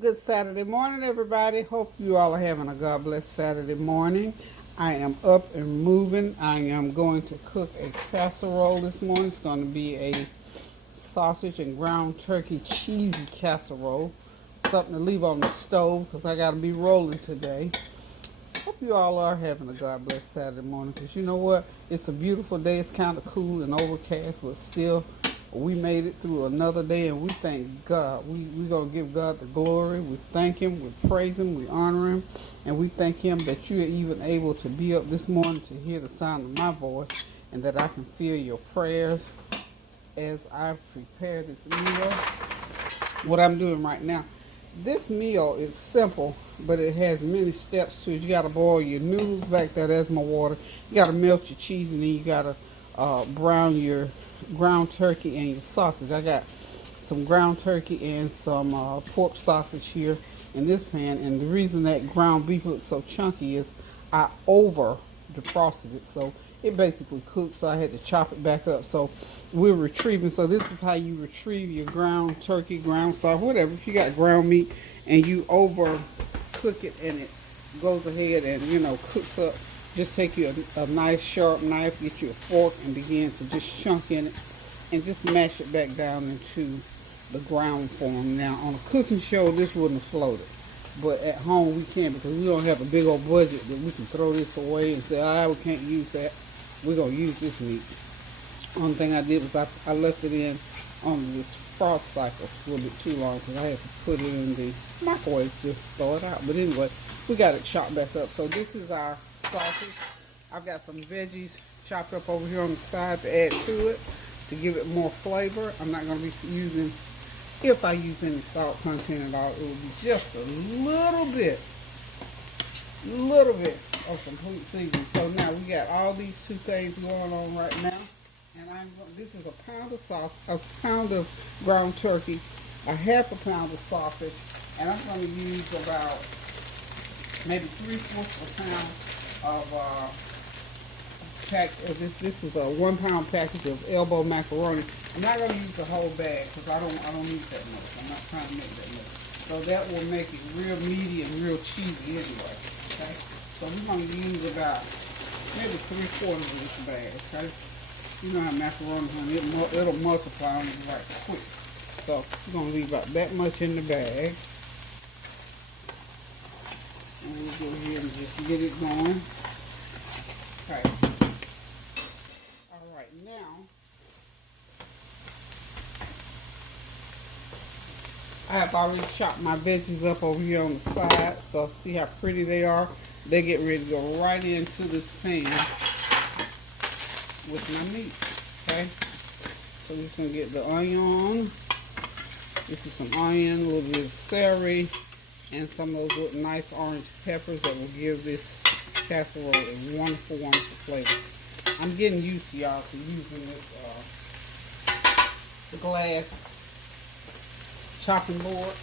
Good Saturday morning, everybody. Hope you all are having a God bless Saturday morning. I am up and moving. I am going to cook a casserole this morning. It's going to be a sausage and ground turkey cheesy casserole. Something to leave on the stove because I got to be rolling today. Hope you all are having a God bless Saturday morning because you know what? It's a beautiful day. It's kind of cool and overcast, but still, we made it through another day and we thank God. We're going to give God the glory. We thank Him. We praise Him. We honor Him. And we thank Him that you're even able to be up this morning to hear the sound of my voice and that I can feel your prayers as I prepare this meal. What I'm doing right now. This meal is simple, but it has many steps to it. You got to boil your noodles back there. There's my water. You got to melt your cheese, and then you got to brown your ground turkey and your sausage. I got some ground turkey and some pork sausage here in this pan, and the reason that ground beef looks so chunky is I over defrosted it, so it basically cooked, so I had to chop it back up. So we're retrieving. So this is how you retrieve your ground turkey, ground sausage, whatever. If you got ground meat and you over cook it and it goes ahead and cooks up, just take you a nice sharp knife, get you a fork, and begin to just chunk in it and just mash it back down into the ground form. Now on a cooking show this wouldn't have floated, but at home we can because we don't have a big old budget that we can throw this away and say, we can't use that. We're going to use this meat. Only thing I did was I left it in on this frost cycle a little bit too long because I had to put it in the microwave just to thaw it out. But anyway, we got it chopped back up. So this is our sausage. I've got some veggies chopped up over here on the side to add to it to give it more flavor. I'm not going to be using, if I use any salt content at all, it will be just a little bit of complete seasoning. So now we got all these two things going on right now. And this is a pound of a pound of ground turkey, a half a pound of sausage, and I'm going to use about maybe 3/4 of a pound of this is a 1 pound package of elbow macaroni. I'm not going to use the whole bag because I don't need that much. I'm not trying to make that much. So that will make it real meaty and real cheesy anyway. Okay? So we're going to use about maybe 3/4 of this bag. Okay? You know how macaroni, honey, it'll multiply on you right quick. So we're going to leave about that much in the bag. And we'll go ahead and just get it going. Okay. All right, now I have already chopped my veggies up over here on the side. So see how pretty they are. They get ready to go right into this pan with my meat. Okay, so we're just gonna get the onion. This is some onion, a little bit of celery, and some of those little nice orange peppers that will give this casserole a wonderful, wonderful flavor. I'm getting used to y'all to using this the glass chopping board.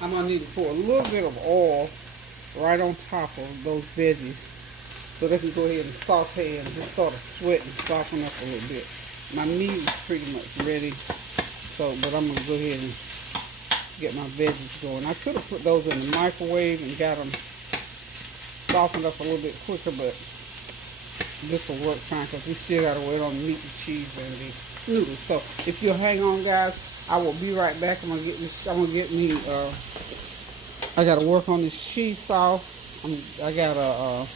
I'm gonna need to pour a little bit of oil right on top of those veggies, so they can go ahead and saute and just sort of sweat and soften up a little bit. My meat is pretty much ready, but I'm going to go ahead and get my veggies going. I could have put those in the microwave and got them softened up a little bit quicker, but this will work fine because we still got to wait on the meat, the cheese, and the noodles. So if you'll hang on, guys, I will be right back. I'm going to get this. I'm going to get me. I got to work on this cheese sauce. I got a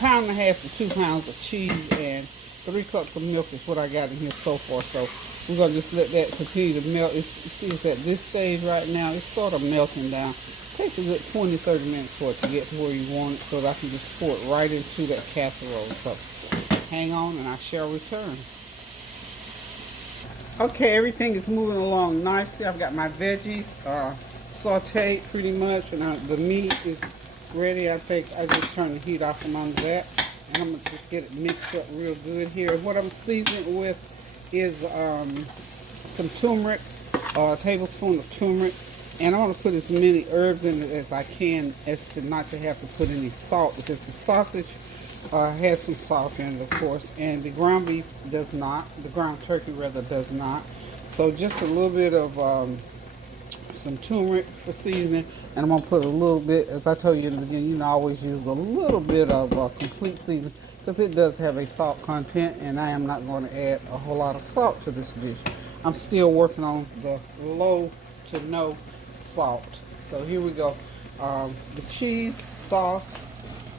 pound and a half to 2 pounds of cheese and 3 cups of milk is what I got in here so far. So we're going to just let that continue to melt. See, it's at this stage right now. It's sort of melting down. It takes a good 20-30 minutes for it to get to where you want it so that I can just pour it right into that casserole. So hang on and I shall return. Okay, everything is moving along nicely. I've got my veggies sauteed pretty much, and the meat is ready. I just turn the heat off from under that, and I'm going to just get it mixed up real good here. What I'm seasoning it with is some turmeric, a tablespoon of turmeric, and I want to put as many herbs in it as I can as to not to have to put any salt because the sausage Has some salt in it, of course, and the ground beef does not. The ground turkey, rather, does not. So just a little bit of some turmeric for seasoning, and I'm going to put a little bit, as I told you in the beginning, I always use a little bit of complete seasoning because it does have a salt content, and I am not going to add a whole lot of salt to this dish. I'm still working on the low to no salt. So here we go. The cheese sauce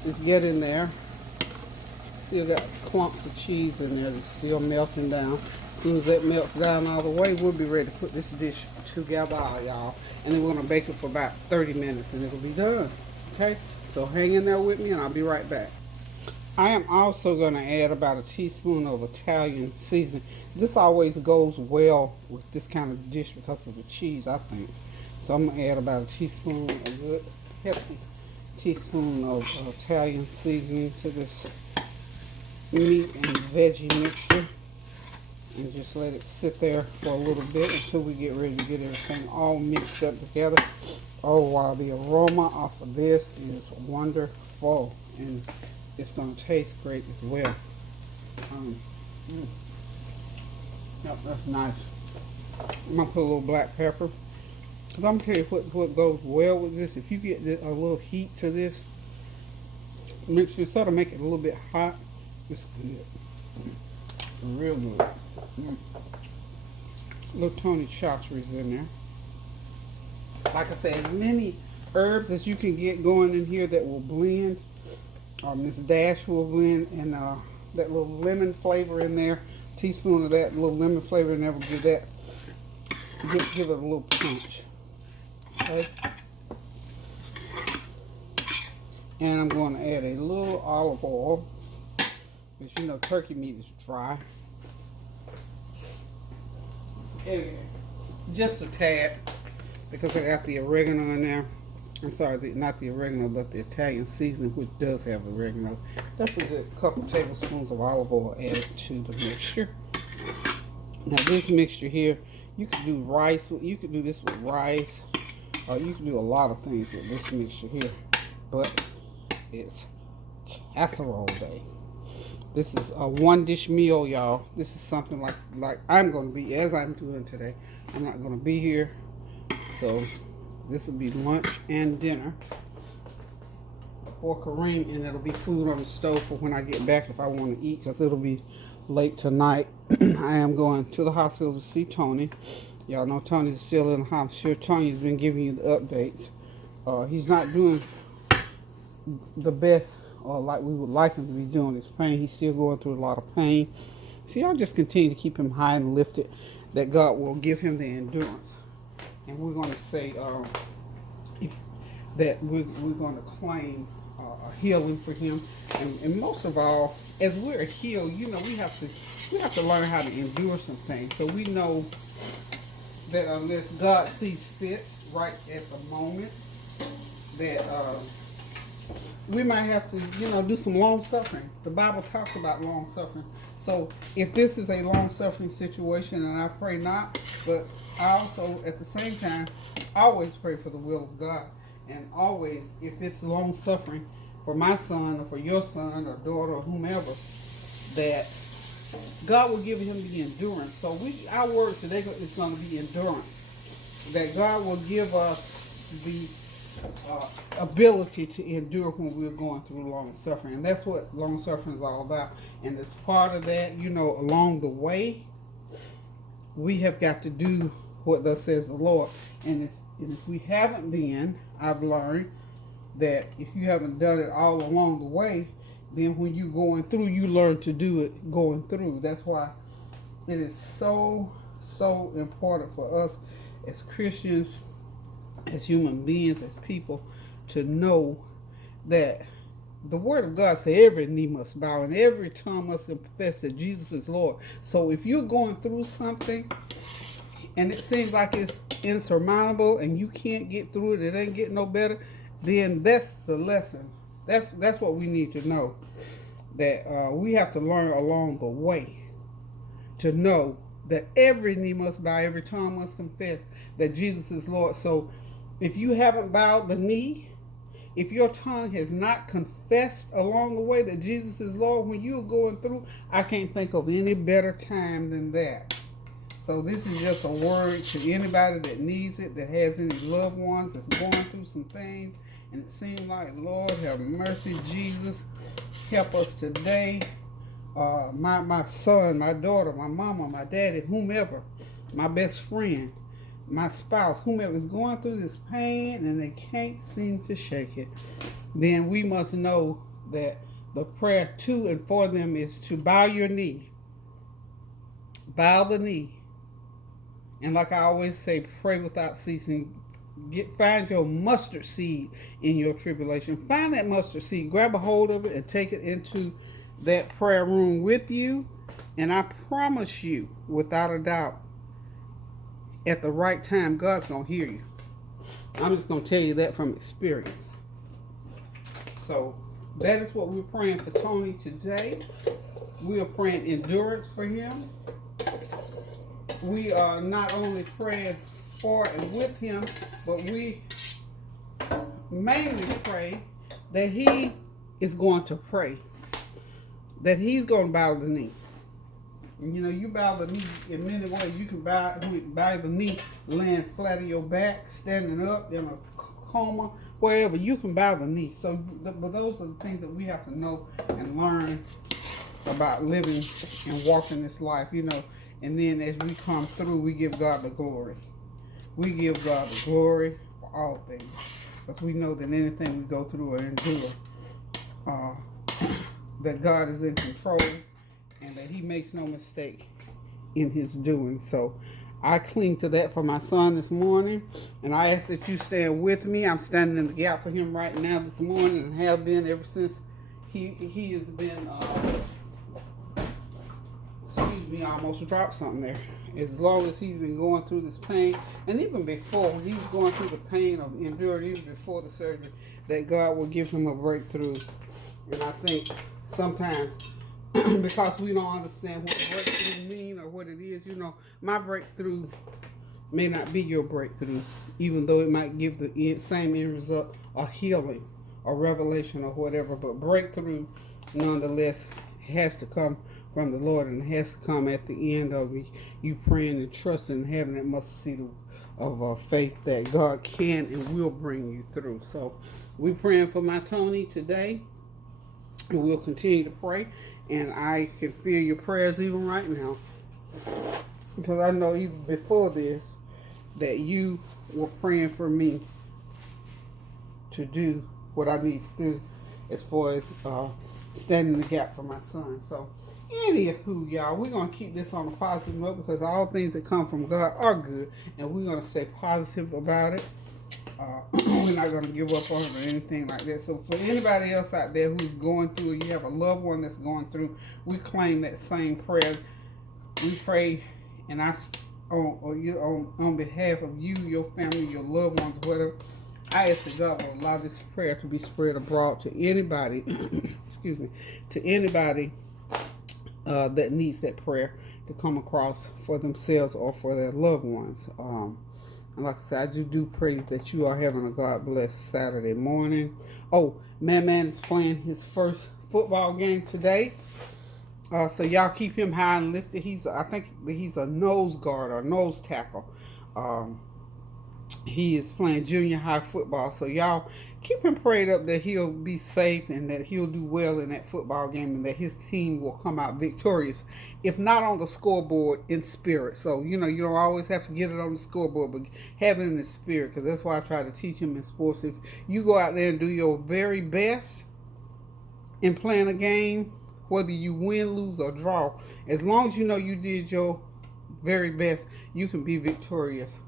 is getting there. Still got clumps of cheese in there that's still melting down. As soon as that melts down all the way, we'll be ready to put this dish together, y'all. And then we're going to bake it for about 30 minutes and it'll be done. Okay? So hang in there with me and I'll be right back. I am also going to add about a teaspoon of Italian seasoning. This always goes well with this kind of dish because of the cheese, I think. So I'm going to add about a teaspoon, a good hefty teaspoon of Italian seasoning to this meat and veggie mixture. And just let it sit there for a little bit until we get ready to get everything all mixed up together. Oh, wow, the aroma off of this is wonderful. And it's going to taste great as well. Yep, that's nice. I'm going to put a little black pepper. Because I'm going to tell you what goes well with this. If you get a little heat to this mixture, sort of make it a little bit hot, it's good. Real good. Little Tony Chachere's in there. Like I said, as many herbs as you can get going in here that will blend. Miss Dash will blend, and that little lemon flavor in there. Teaspoon of that little lemon flavor in there will give that, give it a little punch. Okay. And I'm going to add a little olive oil, because turkey meat is dry. And just a tad, because I got the oregano in there. I'm sorry, not the oregano, but the Italian seasoning, which does have oregano. That's a good couple tablespoons of olive oil added to the mixture. Now this mixture here, you can do rice. You can do this with rice, or you can do a lot of things with this mixture here. But it's casserole day. This is a one dish meal, y'all. This is something like I'm going to be, as I'm doing today. I'm not going to be here, so this will be lunch and dinner for Kareem, and it'll be food on the stove for when I get back if I want to eat, because it'll be late tonight. I am going to the hospital to see Tony. Y'all know Tony's still in the hospital. Sure, Tony's been giving you the updates. He's not doing the best like we would like him to be doing. His pain, he's still going through a lot of pain. So y'all just continue to keep him high and lifted, that God will give him the endurance. And we're going to say that we're going to claim a healing for him. And most of all, as we're healed, we have to learn how to endure some things. So we know that unless God sees fit right at the moment, that we might have to, do some long suffering. The Bible talks about long suffering. So if this is a long suffering situation, and I pray not, but I also, at the same time, always pray for the will of God. And always, if it's long suffering for my son or for your son or daughter or whomever, that God will give him the endurance. So our word today is going to be endurance. That God will give us the ability to endure when we're going through long suffering. And that's what long suffering is all about. And as part of that, along the way, we have got to do what thus says the Lord. And if we haven't been, I've learned that if you haven't done it all along the way, then when you're going through, you learn to do it going through. That's why it is so important for us as Christians, as human beings, as people, to know that the word of God says every knee must bow and every tongue must confess that Jesus is Lord. So if you're going through something and it seems like it's insurmountable and you can't get through it, it ain't getting no better, then that's the lesson. That's what we need to know. That we have to learn along the way to know that every knee must bow, every tongue must confess that Jesus is Lord. So if you haven't bowed the knee if your tongue has not confessed along the way that Jesus is Lord when you're going through, I can't think of any better time than that. So this is just a word to anybody that needs it, that has any loved ones that's going through some things, and it seems like, Lord, have mercy, Jesus, help us today. My son, my daughter, my mama, my daddy, whomever, my best friend, my spouse, whomever is going through this pain and they can't seem to shake it, then we must know that the prayer to and for them is to bow your knee. Bow the knee. And like I always say, pray without ceasing. Find your mustard seed in your tribulation. Find that mustard seed. Grab a hold of it and take it into that prayer room with you. And I promise you, without a doubt, at the right time, God's going to hear you. I'm just going to tell you that from experience. So that is what we're praying for Tony today. We are praying endurance for him. We are not only praying for and with him, but we mainly pray that he is going to pray, that he's going to bow the knee. And you know, you bow the knee in many ways. You can bow the knee laying flat on your back, standing up, in a coma, wherever. You can bow the knee. So, but those are the things that we have to know and learn about living and walking this life, you know. And then as we come through, we give God the glory. We give God the glory for all things. Because we know that anything we go through or endure, that God is in control and that he makes no mistake in his doing. So I cling to that for my son this morning. And I ask that you stand with me. I'm standing in the gap for him right now this morning and have been ever since he has been... I almost dropped something there. As long as he's been going through this pain, and even before, when he was going through the pain of enduring, even before the surgery, that God will give him a breakthrough. And I think sometimes, because we don't understand what breakthrough mean or what it is, you know, my breakthrough may not be your breakthrough, even though it might give the same end result, or healing, or revelation, or whatever. But breakthrough, nonetheless, has to come from the Lord, and it has to come at the end of you praying and trusting and having that mustard seed of faith that God can and will bring you through. So we're praying for my Tony today, and we'll continue to pray. And I can feel your prayers even right now, because I know even before this that you were praying for me to do what I need to do as far as standing in the gap for my son. So anywho, y'all, we're going to keep this on a positive note, because all things that come from God are good, and we're going to stay positive about it. We're not going to give up on it or anything like that. So for anybody else out there who's going through, you have a loved one that's going through, we claim that same prayer. We pray, and on behalf of you, your family, your loved ones, whatever. I ask that God will allow this prayer to be spread abroad to anybody, excuse me, to anybody that needs that prayer to come across for themselves or for their loved ones. And like I said, I do pray that you are having a God-blessed Saturday morning. Oh, Man is playing his first football game today. So y'all keep him high and lifted. I think he's a nose guard or nose tackle. He is playing junior high football. So y'all keep him prayed up that he'll be safe and that he'll do well in that football game, and that his team will come out victorious, if not on the scoreboard, in spirit. So, you know, you don't always have to get it on the scoreboard, but have it in the spirit, because that's why I try to teach him in sports. If you go out there and do your very best in playing a game, whether you win, lose, or draw, as long as you know you did your very best, you can be victorious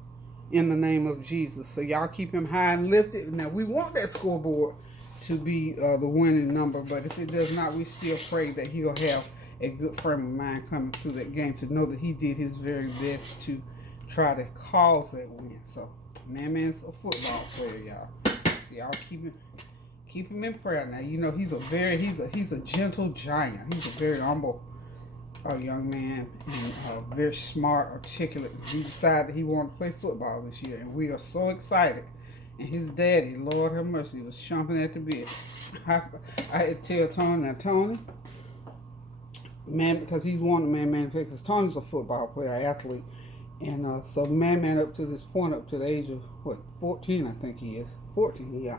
in the name of Jesus. So y'all keep him high and lifted. Now, we want that scoreboard to be the winning number, but if it does not, we still pray that he'll have a good frame of mind coming through that game, to know that he did his very best to try to cause that win. So, man's a football player, y'all. So y'all keep him in prayer. Now, you know, he's a gentle giant. He's a very humble young man, and very smart, articulate. He decided he wanted to play football this year, and we are so excited And his daddy, Lord have mercy, was chomping at the bit. I had to tell Tony, now Tony, man, because he wanted man, because Tony's a football player, athlete. And so man up to this point, up to the age of, 14 I think he is. 14, yeah.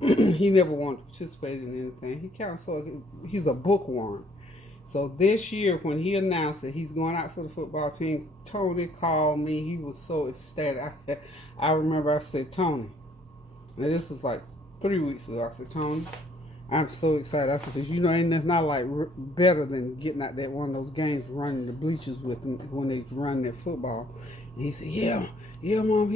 He never wanted to participate in anything. He kind of he's a bookworm. So this year, when he announced that he's going out for the football team, Tony called me. He was so ecstatic. I remember I said, Tony, now this was like 3 weeks ago. I said, Tony, I'm so excited. I said, because ain't nothing I like better than getting out that one of those games, running the bleachers with them when they run their football. And he said, yeah, Mom,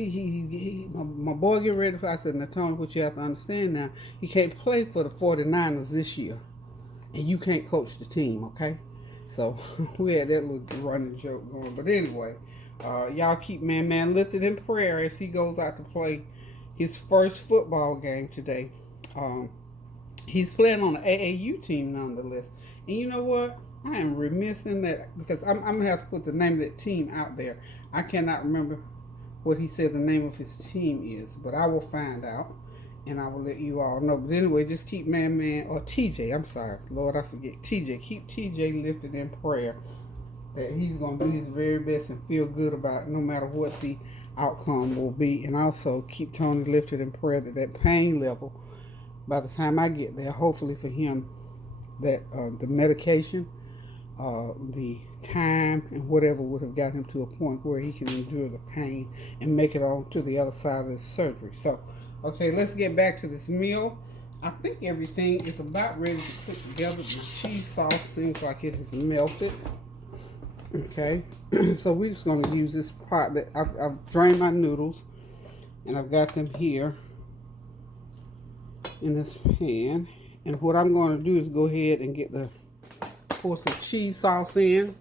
my boy getting ready to play. I said, now, Tony, what you have to understand now, he can't play for the 49ers this year. And you can't coach the team, okay? So we had that little running joke going. But anyway, y'all keep man lifted in prayer as he goes out to play his first football game today. He's playing on the AAU team nonetheless. And you know what? I am remiss in that because I'm going to have to put the name of that team out there. I cannot remember what he said the name of his team is, but I will find out. And I will let you all know. But anyway, just keep man, or TJ, I'm sorry. Lord, I forget. TJ, keep TJ lifted in prayer that he's going to do his very best and feel good about it, no matter what the outcome will be. And also keep Tony lifted in prayer that pain level, by the time I get there, hopefully for him, that the medication, the time, and whatever would have got him to a point where he can endure the pain and make it on to the other side of the surgery. So, okay, let's get back to this meal. I think everything is about ready to put together. The cheese sauce seems like it has melted. Okay, so we're just going to use this pot that I've drained my noodles, and I've got them here in this pan. And what I'm going to do is go ahead and pour some cheese sauce in.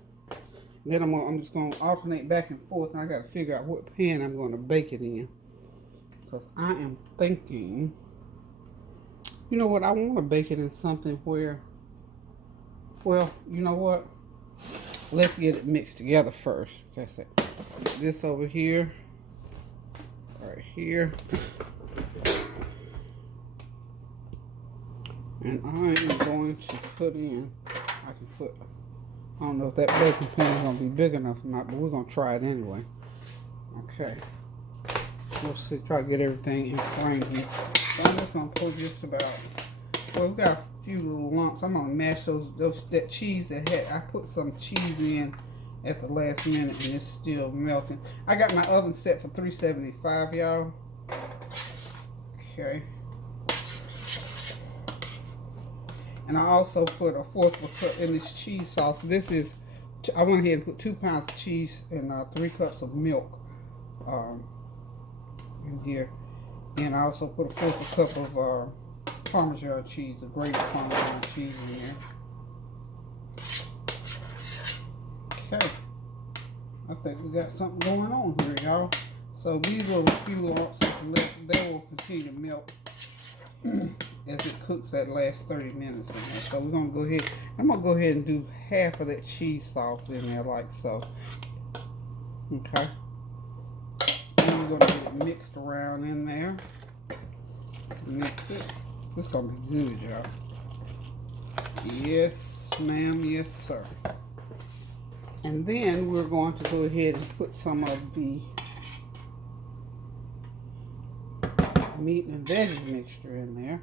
Then I'm just going to alternate back and forth, and I got to figure out what pan I'm going to bake it in. Because I am thinking, you know what, I want to bake it in something where, well, you know what, let's get it mixed together first. Okay, so this over here, right here, and I am going to put in, I don't know if that baking pan is going to be big enough or not, but we're going to try it anyway. Okay. We'll see, try to get everything in frame here. So I'm just going to put just about, well, we've got a few little lumps. I'm going to mash that cheese I put some cheese in at the last minute and it's still melting. I got my oven set for 375, y'all. Okay. And I also put a 1/4 of a cup in this cheese sauce. This is, I went ahead and put 2 pounds of cheese and 3 cups of milk. In here, and I also put a 1/4 cup of Parmesan cheese, the grated Parmesan cheese in there. Okay, I think we got something going on here, y'all. So these few lumps left, they will continue to melt as it cooks that last 30 minutes in there. So we're gonna go ahead. I'm gonna go ahead and do half of that cheese sauce in there, like so. Okay. We're going to get it mixed around in there. Let's mix it. This is going to be good, y'all. Yes, ma'am. Yes, sir. And then we're going to go ahead and put some of the meat and veggie mixture in there.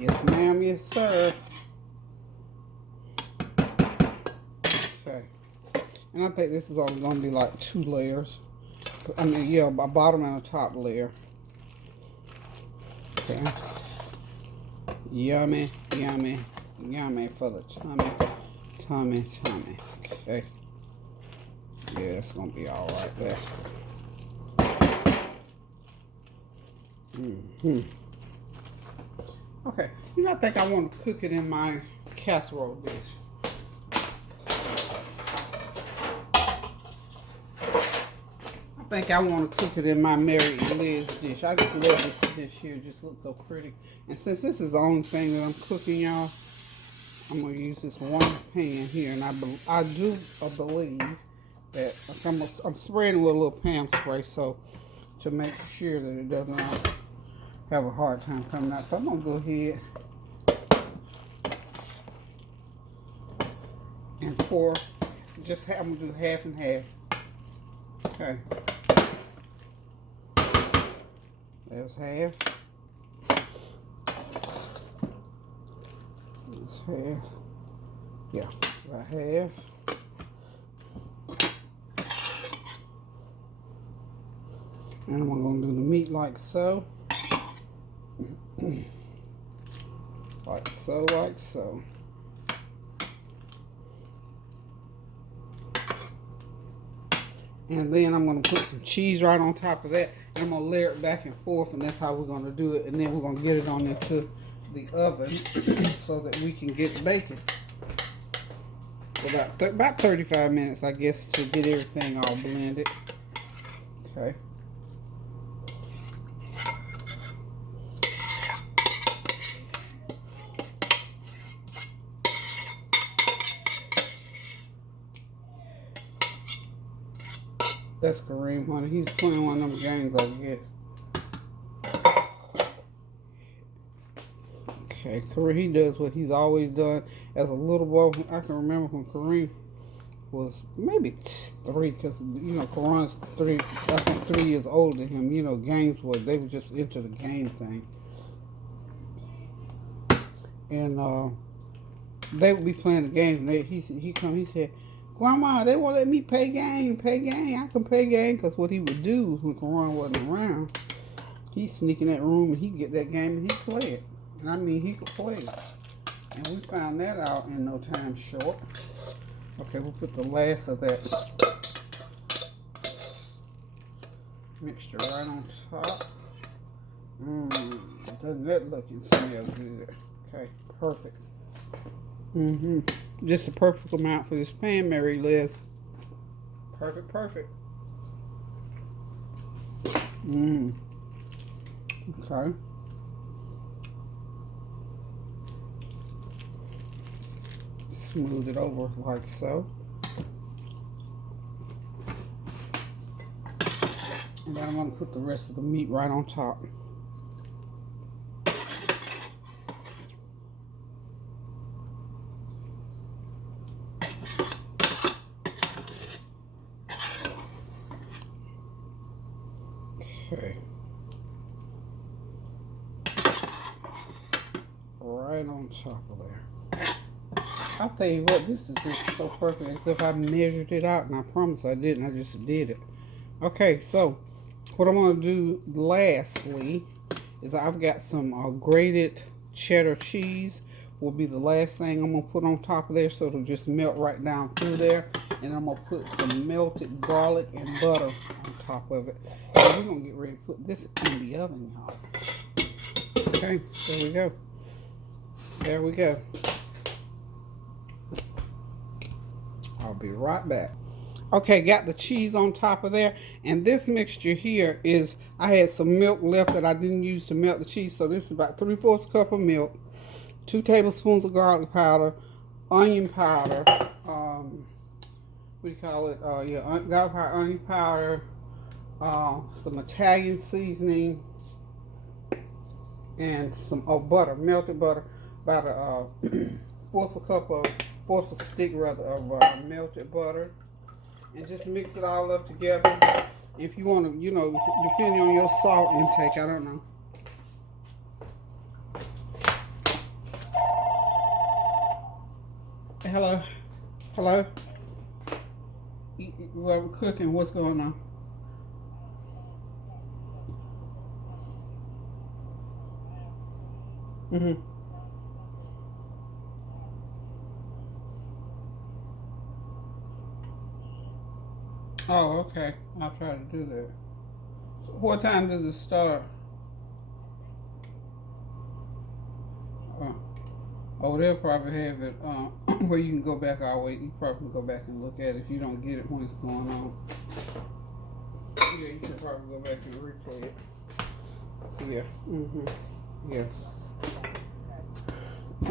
Yes, ma'am. Yes, sir. Okay. And I think this is only going to be like 2 layers. I mean, yeah, a bottom and a top layer. Okay. Yummy, yummy, yummy for the tummy. Okay. Yeah, it's gonna be all right there. Okay. You know, I think I want to cook it in my casserole dish. I think I want to cook it in my Mary Liz dish. I just love this dish here. It just looks so pretty. And since this is the only thing that I'm cooking, y'all, I'm going to use this one pan here. And I do believe that I'm spraying with a little Pam spray. So to make sure that it doesn't have a hard time coming out. So I'm going to go ahead and pour. I'm going to do half and half. Okay. There's half. There's half. Yeah, it's about half. And I'm going to do the meat like so. Like so, like so. And then I'm going to put some cheese right on top of that. And I'm going to layer it back and forth, and that's how we're going to do it. And then we're going to get it on into the oven so that we can get baking. About 35 minutes, I guess, to get everything all blended. Okay. That's Kareem, honey. He's playing one of them games, I guess. Okay, Kareem, he does what he's always done as a little boy. I can remember when Kareem was maybe 3, because, you know, Karan's 3, I think 3 years older than him. You know, games they were just into the game thing. And they would be playing the games, and he said, Grandma, they won't let me pay game. I can pay game, because what he would do when Karan wasn't around, he'd sneak in that room and he'd get that game and he'd play it. And I mean, he could play it. And we found that out in no time short. Okay, we'll put the last of that mixture right on top. Doesn't that look and smell good? Okay, perfect. Just the perfect amount for this pan, Mary Liz. Perfect. Okay. Smooth it over like so. And then I'm going to put the rest of the meat right on top. Okay. Right on top of there. I'll tell you what, this is just so perfect, as if I measured it out, and I promise I didn't. I just did it. Okay, so what I'm going to do lastly is I've got some grated cheddar cheese. Will be the last thing I'm going to put on top of there, so it'll just melt right down through there. And I'm going to put some melted garlic and butter on top of it. And we're going to get ready to put this in the oven, y'all. Okay, there we go. There we go. I'll be right back. Okay, got the cheese on top of there. And this mixture here is, I had some milk left that I didn't use to melt the cheese. So this is about 3/4 cup of milk, 2 tablespoons of garlic powder, onion powder, what do you call it? Garlic powder, onion powder, some Italian seasoning, and some butter, melted butter, about a fourth a stick rather of melted butter, and just mix it all up together. If you want to, you know, depending on your salt intake, I don't know. Hello? Well, we're cooking. What's going on? Oh, okay. I'll try to do that. So what time does it start? Oh, they'll probably have it where you can go back all the way. You probably can go back and look at it if you don't get it when it's going on. Yeah, you can probably go back and replay it. Yeah. Yeah.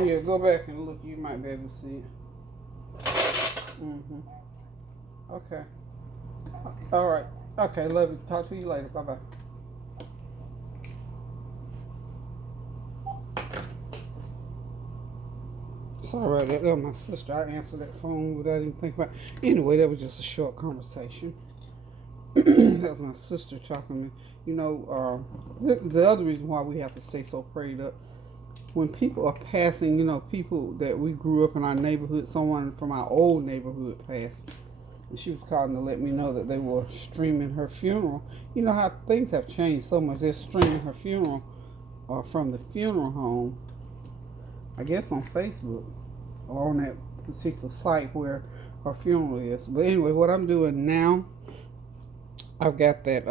Yeah, go back and look. You might be able to see it. Okay. All right. Okay, love you. Talk to you later. Bye-bye. Sorry about that. That was my sister. I answered that phone without even thinking about it. Anyway, that was just a short conversation. That was my sister talking to me. You know, the other reason why we have to stay so prayed up, when people are passing, you know, people that we grew up in our neighborhood, someone from our old neighborhood passed, and she was calling to let me know that they were streaming her funeral. You know how things have changed so much. They're streaming her funeral from the funeral home, I guess on Facebook, or on that particular site where her funeral is. But anyway, what I'm doing now, I've got that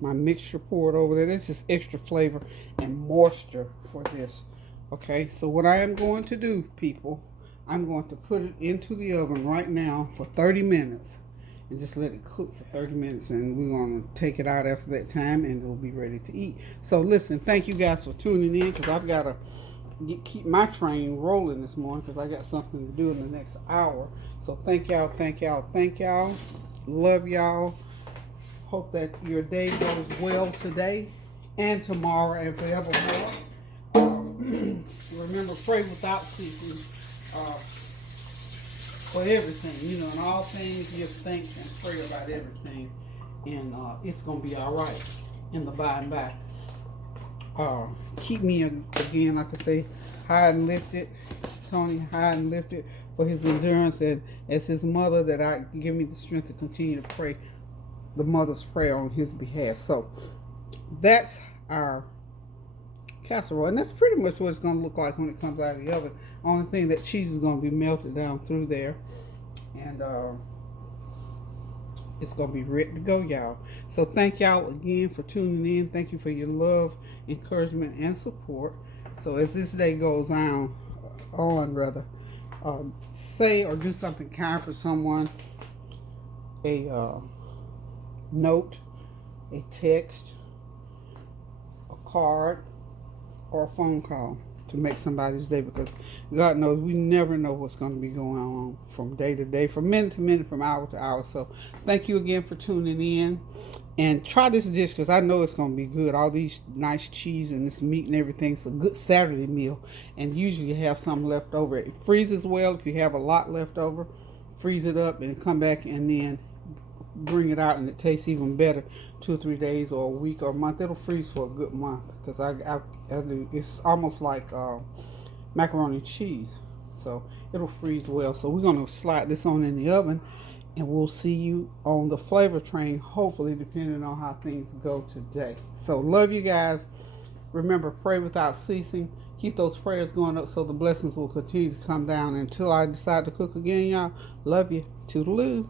my mixture poured over there. That's just extra flavor and moisture for this. Okay, so what I am going to do, people, I'm going to put it into the oven right now for 30 minutes and just let it cook for 30 minutes, and we're going to take it out after that time and it'll be ready to eat. So listen, thank you guys for tuning in, because I've got to keep my train rolling this morning because I got something to do in the next hour. So thank y'all, thank y'all, thank y'all. Love y'all. Hope that your day goes well today and tomorrow and forevermore. Remember, pray without ceasing for everything. You know, in all things, give thanks and pray about everything. And it's going to be all right in the by and by. Keep me, again, like I say, high and lifted. Tony, high and lifted for his endurance. And as his mother, that I give me the strength to continue to pray the mother's prayer on his behalf. So that's our casserole, and that's pretty much what it's going to look like when it comes out of the oven. Only thing, that cheese is going to be melted down through there, and it's going to be ready to go, y'all. So thank y'all again for tuning in. Thank you for your love, encouragement, and support. So as this day goes on, say or do something kind for someone. A note, a text, a card, or a phone call to make somebody's day, because God knows we never know what's going to be going on from day to day, from minute to minute, from hour to hour. So thank you again for tuning in, and try this dish because I know it's going to be good. All these nice cheese and this meat and everything. It's a good Saturday meal, and usually you have some left over. It freezes well. If you have a lot left over, freeze it up and come back and then bring it out, and it tastes even better 2 or 3 days or a week or a month. It'll freeze for a good month, because I do. It's almost like macaroni cheese, so it'll freeze well. So we're going to slide this on in the oven, and we'll see you on the flavor train, hopefully, depending on how things go today. So love you guys. Remember, pray without ceasing. Keep those prayers going up so the blessings will continue to come down until I decide to cook again, y'all. Love you. Toodaloo.